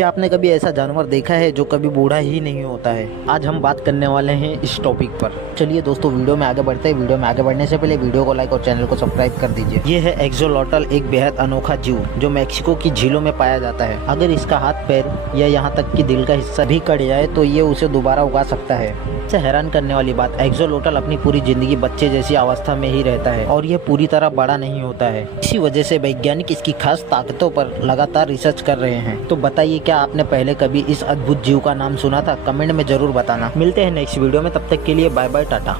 क्या आपने कभी ऐसा जानवर देखा है जो कभी बूढ़ा ही नहीं होता है? आज हम बात करने वाले हैं इस टॉपिक पर। चलिए दोस्तों, वीडियो में आगे बढ़ते हैं। वीडियो में आगे बढ़ने से पहले वीडियो को लाइक और चैनल को सब्सक्राइब कर दीजिए। ये है एक्सोलोटल, एक बेहद अनोखा जीव जो मैक्सिको की झीलों में पाया जाता है। अगर इसका हाथ, पैर या यहाँ तक कि दिल का हिस्सा भी कट जाए तो ये उसे दोबारा उगा सकता है। सबसे हैरान करने वाली बात, एक्सोलोटल अपनी पूरी जिंदगी बच्चे जैसी अवस्था में ही रहता है और ये पूरी तरह बड़ा नहीं होता है। इसी वजह से वैज्ञानिक इसकी खास ताकतों पर लगातार रिसर्च कर रहे हैं। तो बताइए, क्या आपने पहले कभी इस अद्भुत जीव का नाम सुना था? कमेंट में जरूर बताना। मिलते हैं नेक्स्ट वीडियो में, तब तक के लिए बाय बाय, टाटा।